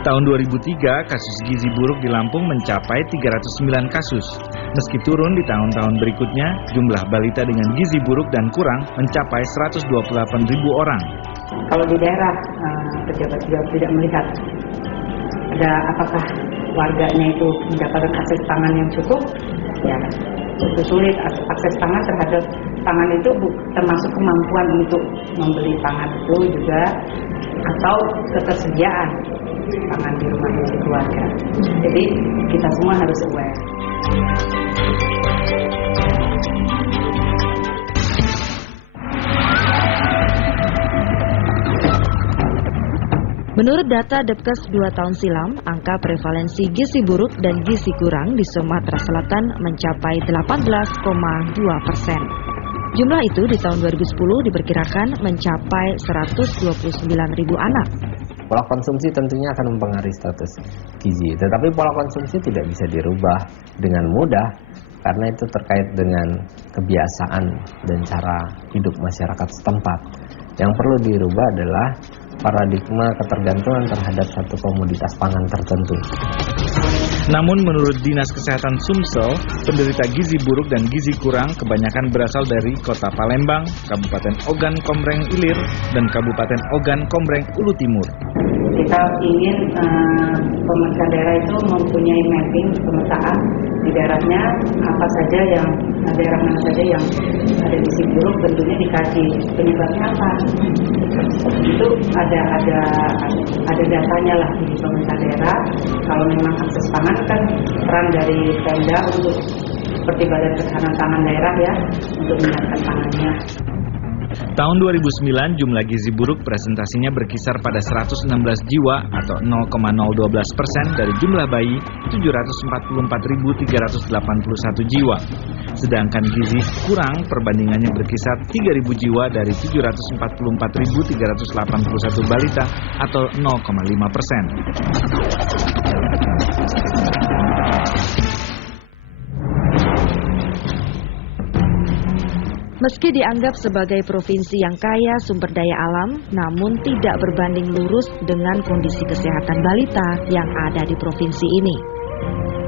Tahun 2003, kasus gizi buruk di Lampung mencapai 309 kasus. Meski turun di tahun-tahun berikutnya, jumlah balita dengan gizi buruk dan kurang mencapai 128.000 orang. Kalau di daerah, pejabat juga tidak melihat ada apakah warganya itu mendapatkan akses pangan yang cukup, ya itu sulit. Akses pangan terhadap pangan itu termasuk kemampuan untuk membeli pangan itu juga, atau ketersediaan pangan di rumah dan di keluarga. Jadi kita semua harus aware. Menurut data Depkes 2 tahun silam, angka prevalensi gizi buruk dan gizi kurang di Sumatera Selatan mencapai 18,2%. Jumlah itu di tahun 2010 diperkirakan mencapai 129.000 anak. Pola konsumsi tentunya akan mempengaruhi status gizi, tetapi pola konsumsi tidak bisa dirubah dengan mudah karena itu terkait dengan kebiasaan dan cara hidup masyarakat setempat. Yang perlu dirubah adalah paradigma ketergantungan terhadap satu komoditas pangan tertentu. Namun menurut Dinas Kesehatan Sumsel, penderita gizi buruk dan gizi kurang kebanyakan berasal dari Kota Palembang, Kabupaten Ogan Kombreng Ilir, dan Kabupaten Ogan Kombreng Ulu Timur. Kita ingin pemerintah daerah itu mempunyai mapping, pemetaan di daerahnya apa saja yang daerah mana saja yang ada gizi buruk, tentunya dikaji penyebabnya apa. Itu ada datanya lah di pemerintah daerah. Kalau memang akses pangan kan peran dari Pemda untuk seperti Badan Ketahanan Pangan Daerah ya, untuk menyiapkan pangannya. Tahun 2009 jumlah gizi buruk presentasinya berkisar pada 116 jiwa atau 0,012% dari jumlah bayi 744.381 jiwa. Sedangkan gizi kurang perbandingannya berkisar 3.000 jiwa dari 744.381 balita atau 0,5%. Meski dianggap sebagai provinsi yang kaya sumber daya alam, namun tidak berbanding lurus dengan kondisi kesehatan balita yang ada di provinsi ini.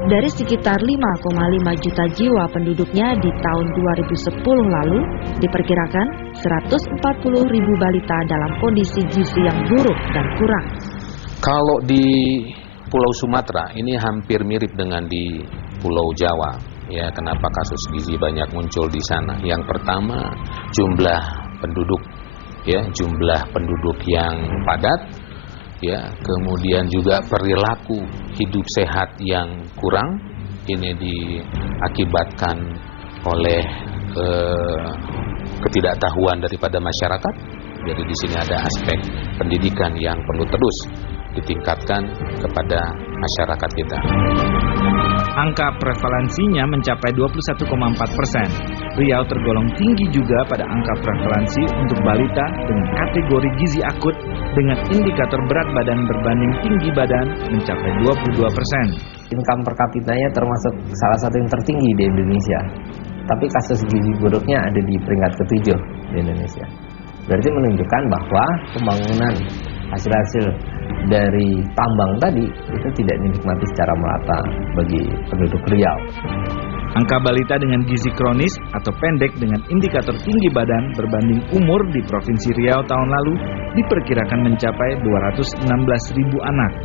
Dari sekitar 5,5 juta jiwa penduduknya di tahun 2010 lalu, diperkirakan 140.000 balita dalam kondisi gizi yang buruk dan kurang. Kalau di Pulau Sumatera ini hampir mirip dengan di Pulau Jawa. Ya, kenapa kasus gizi banyak muncul di sana? Yang pertama, jumlah penduduk, ya, jumlah penduduk yang padat, ya, kemudian juga perilaku hidup sehat yang kurang. Ini diakibatkan oleh ketidaktahuan daripada masyarakat. Jadi di sini ada aspek pendidikan yang perlu terus ditingkatkan kepada masyarakat kita. Angka prevalensinya mencapai 21,4%. Riau tergolong tinggi juga pada angka prevalensi untuk balita dengan kategori gizi akut dengan indikator berat badan berbanding tinggi badan mencapai 22%. Income per kapitanya termasuk salah satu yang tertinggi di Indonesia. Tapi kasus gizi buruknya ada di peringkat ke-7 di Indonesia. Berarti menunjukkan bahwa pembangunan hasil-hasil dari tambang tadi itu tidak dinikmati secara merata bagi penduduk Riau. Angka balita dengan gizi kronis atau pendek dengan indikator tinggi badan berbanding umur di Provinsi Riau tahun lalu diperkirakan mencapai 216.000 anak.